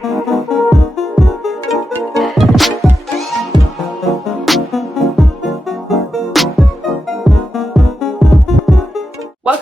Welcome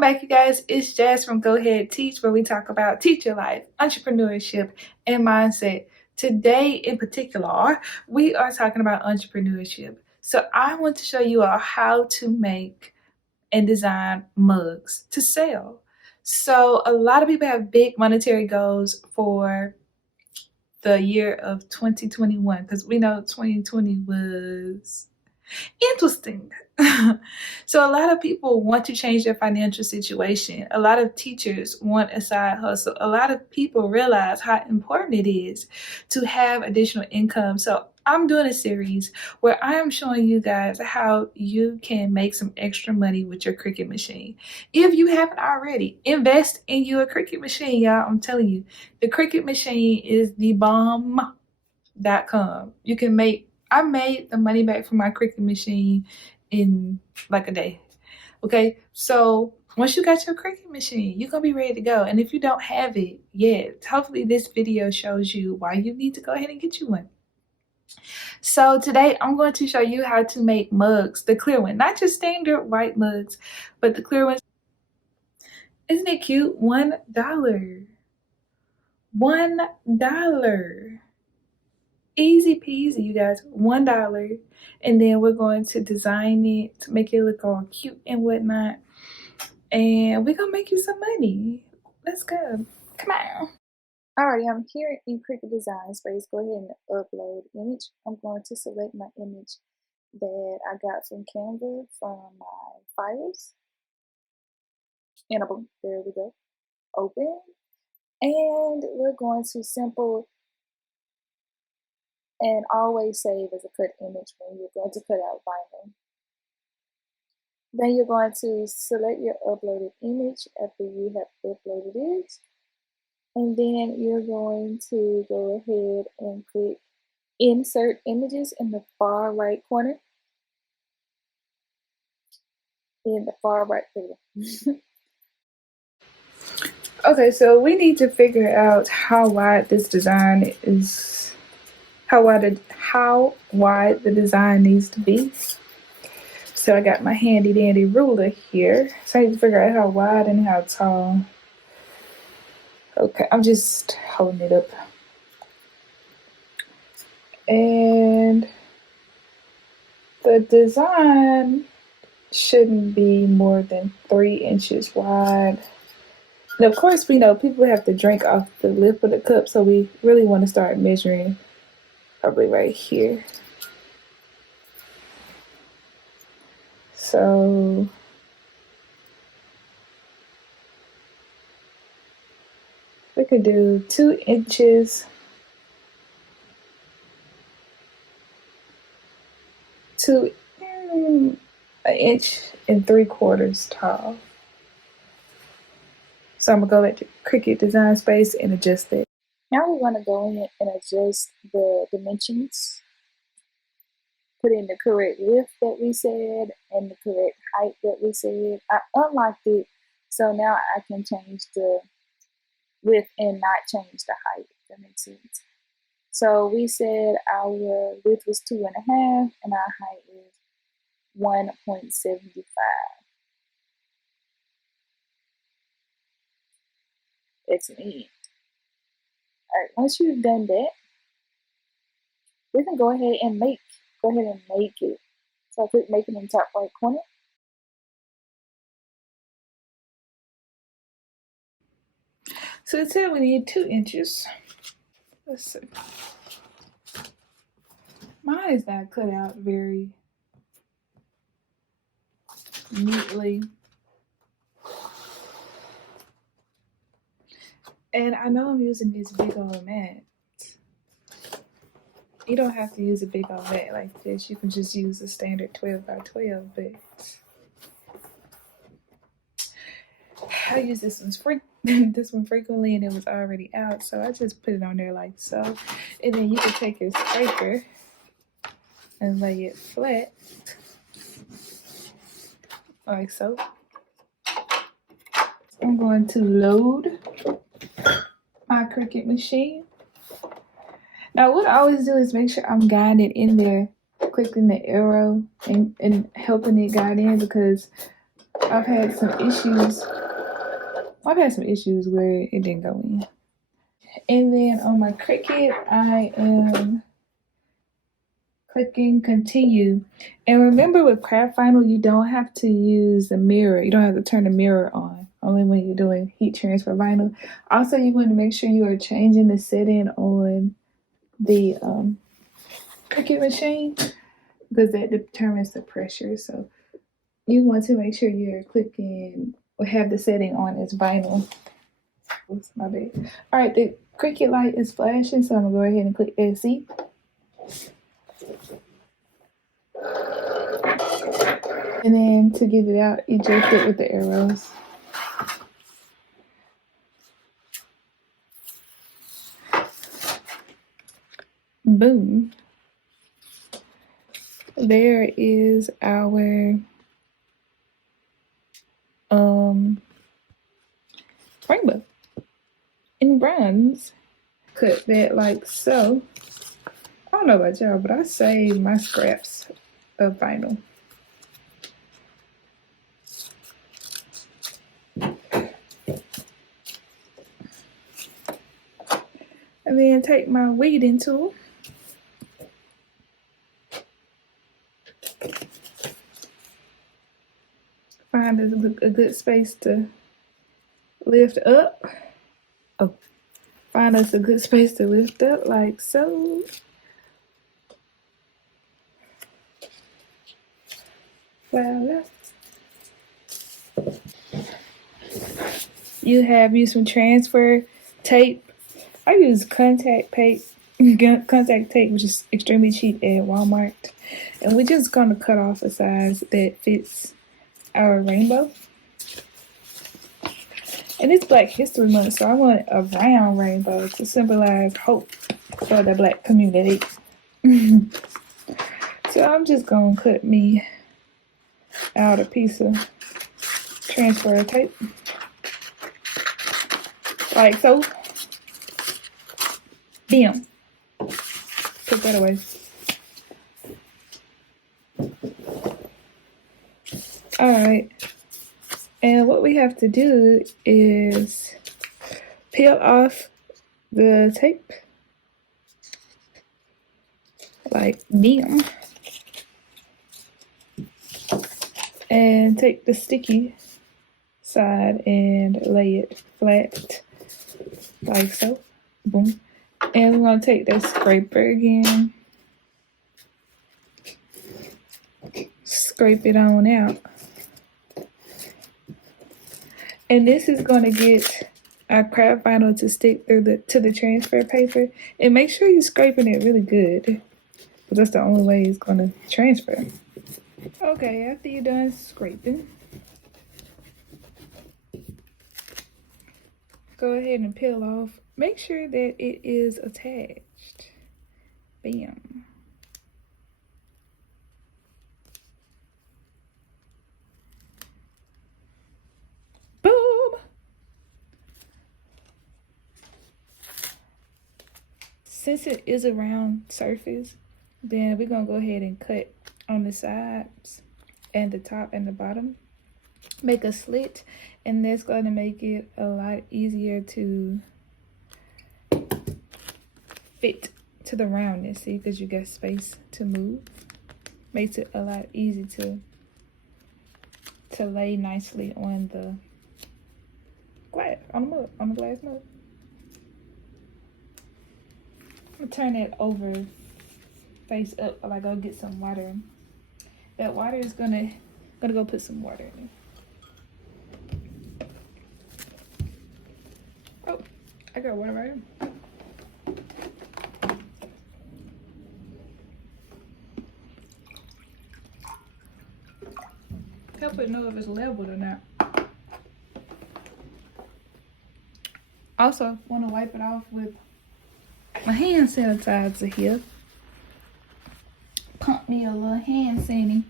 back, you guys. It's Jazz from Go Ahead Teach, where we talk about teacher life, entrepreneurship, and mindset. Today, in particular, we are talking about entrepreneurship. So I want to show you all how to make and design mugs to sell. So a lot of people have big monetary goals for the year of 2021 because we know 2020 was interesting. So a lot of people want to change their financial situation. A lot of teachers want a side hustle. A lot of people realize how important it is to have additional income. So I'm doing a series where I am showing you guys how you can make some extra money with your Cricut machine. If you haven't already, invest in your Cricut machine, y'all. I'm telling you, the Cricut machine is the bomb.com. You can make I made the money back from my Cricut machine in like a day. Okay, so once you got your Cricut machine, you're gonna be ready to go. And if you don't have it yet, hopefully this video shows you why you need to go ahead and get you one. So today I'm going to show you how to make mugs, the clear one, not just standard white mugs, but the clear ones. Isn't it cute? $1. $1. Easy peasy, you guys. $1. And then we're going to design it to make it look all cute and whatnot. And we're gonna make you some money. Let's go. Come on. Alrighty, I'm here in Cricut Design Space. Go ahead and upload image. I'm going to select my image that I got from Canva from my files. And boom, there we go. Open. And we're going to simple and always save as a cut image when you're going to cut out vinyl. Then you're going to select your uploaded image after you have uploaded it. And then you're going to go ahead and click Insert Images in the far right corner. In the far right corner. Okay, so we need to figure out how wide this design is, how wide the design needs to be. So I got my handy dandy ruler here. So I need to figure out how wide and how tall. Okay, I'm just holding it up. And the design shouldn't be more than 3 inches wide. And of course, we know people have to drink off the lip of the cup, so we really want to start measuring probably right here. So we could do 2 inches. An inch and 3/4 tall. So I'm gonna go at the Cricut Design Space and adjust it. Now we want to go in and adjust the dimensions. Put in the correct width that we said and the correct height that we said. I unlocked it, so now I can change the width and not change the height, if that makes sense. So we said our width was 2.5 and our height is 1.75. Excellent. Alright, once you've done that, we can go ahead and make it. So I click make it in the top right corner. So it said we need 2 inches. Let's see. Mine is not cut out very neatly. And I know I'm using this big old mat. You don't have to use a big old mat like this. You can just use a standard 12 by 12, but I use this one frequently and it was already out, so I just put it on there like so. And then you can take your scraper and lay it flat like so. I'm going to load my Cricut machine. Now what I always do is make sure I'm guiding it in there, clicking the arrow and helping it guide in, because I've had some issues. I've had some issues where it didn't go in. And then on my Cricut, I am clicking continue. And remember, with Craft Final, you don't have to use the mirror. You don't have to turn the mirror on, only when you're doing heat transfer vinyl. Also, you want to make sure you are changing the setting on the Cricut machine, because that determines the pressure. So you want to make sure you're clicking or have the setting on as vinyl. Oops, my bad. All right, the Cricut light is flashing, so I'm gonna go ahead and click SC. And then to get it out, eject it with the arrows. Boom. There is our rainbow in bronze. Cut that like so. I don't know about y'all, but I saved my scraps of vinyl. And then take my weeding tool. Find a good space to lift up. Oh, find us a good space to lift up like so. Voila. You have used some transfer tape. I use contact tape, which is extremely cheap at Walmart. And we're just gonna cut off a size that fits our rainbow. And it's Black History Month, so I want a round rainbow to symbolize hope for the Black community. So I'm just gonna cut me out a piece of transfer tape, like so. Bam. Put that away. Alright. And what we have to do is peel off the tape. Like bam. And take the sticky side and lay it flat. Like so. Boom. And we're going to take that scraper again. Scrape it on out. And this is going to get our craft vinyl to stick through to the transfer paper. And make sure you're scraping it really good, because that's the only way it's going to transfer. Okay, after you're done scraping, go ahead and peel off. Make sure that it is attached. Bam. Boom. Since it is a round surface, then we're gonna go ahead and cut on the sides and the top and the bottom. Make a slit, and that's gonna make it a lot easier to fit to the roundness. See, because you got space to move. Makes it a lot easier to lay nicely on the glass, on the glass mug. I'm gonna turn it over face up while I go get some water. That water is gonna go put some water in it. Oh, I got water right here. Help it know if it's leveled or not. Also, want to wipe it off with my hand sanitizer here. Pump me a little hand sanitizer.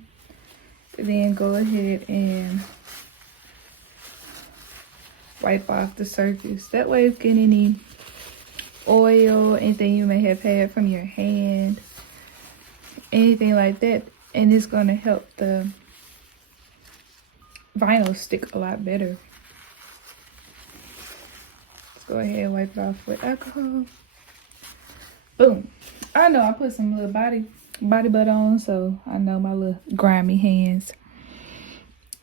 Then go ahead and wipe off the surface. That way, if get any oil, anything you may have had from your hand, anything like that. And it's going to help the vinyl stick a lot better. Let's go ahead and wipe it off with alcohol. Boom. I know I put some little body butter on, so I know my little grimy hands.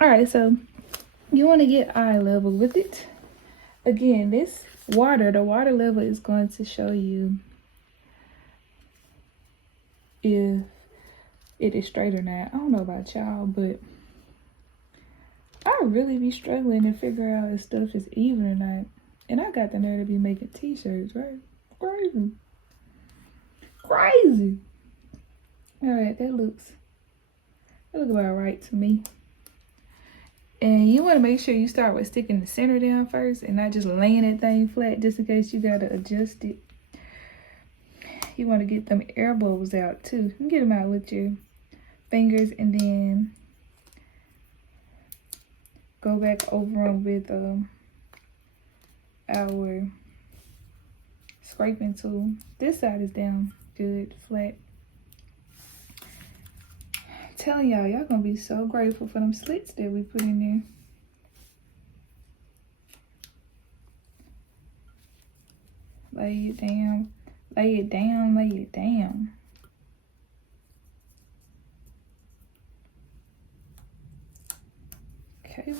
All right, so you want to get eye level with it. Again, this water, the water level is going to show you if it is straight or not. I don't know about y'all, but I really be struggling to figure out if stuff is even or not. And I got the nerve to be making t-shirts, right? Crazy. Crazy. All right, that looks about right to me. And you want to make sure you start with sticking the center down first and not just laying that thing flat, just in case you got to adjust it. You want to get them air bubbles out too. You can get them out with your fingers and then go back over them with our scraping tool. This side is down good, flat. I'm telling y'all, y'all gonna be so grateful for them slits that we put in there. Lay it down, lay it down, lay it down. Okay.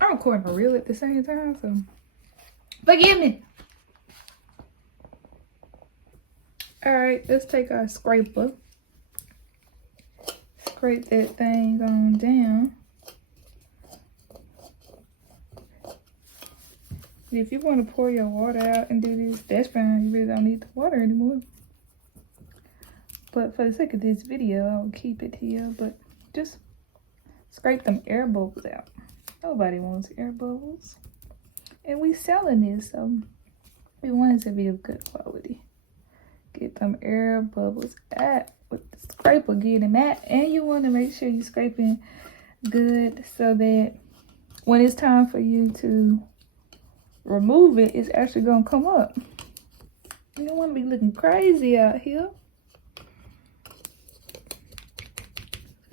I'm recording a reel at the same time, so forgive me. All right, let's take our scraper. Scrape that thing on down. If you want to pour your water out and do this, that's fine. You really don't need the water anymore. But for the sake of this video, I'll keep it here. But just scrape them air bubbles out. Nobody wants air bubbles. And we selling this, so we want it to be of good quality. Get them air bubbles out with the scraper, get them out. And you want to make sure you're scraping good so that when it's time for you to remove it, it's actually going to come up. You don't want to be looking crazy out here.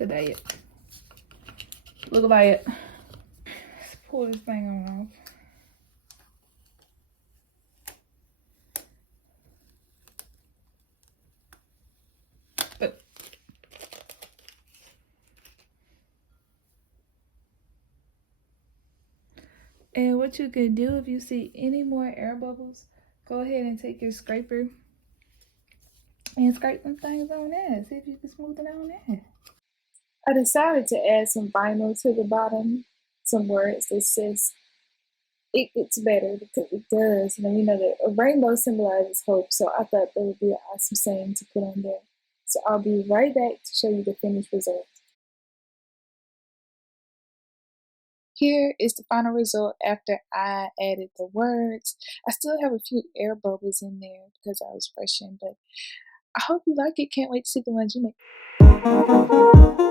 Look at that. Look at that. Let's pull this thing on off. And what you can do if you see any more air bubbles, go ahead and take your scraper and scrape them things on that. See if you can smooth it on that. I decided to add some vinyl to the bottom, some words that says it gets better, because it does. And we know that a rainbow symbolizes hope, so I thought that would be an awesome saying to put on there. So I'll be right back to show you the finished result. Here is the final result after I added the words. I still have a few air bubbles in there because I was rushing, but I hope you like it. Can't wait to see the ones you make.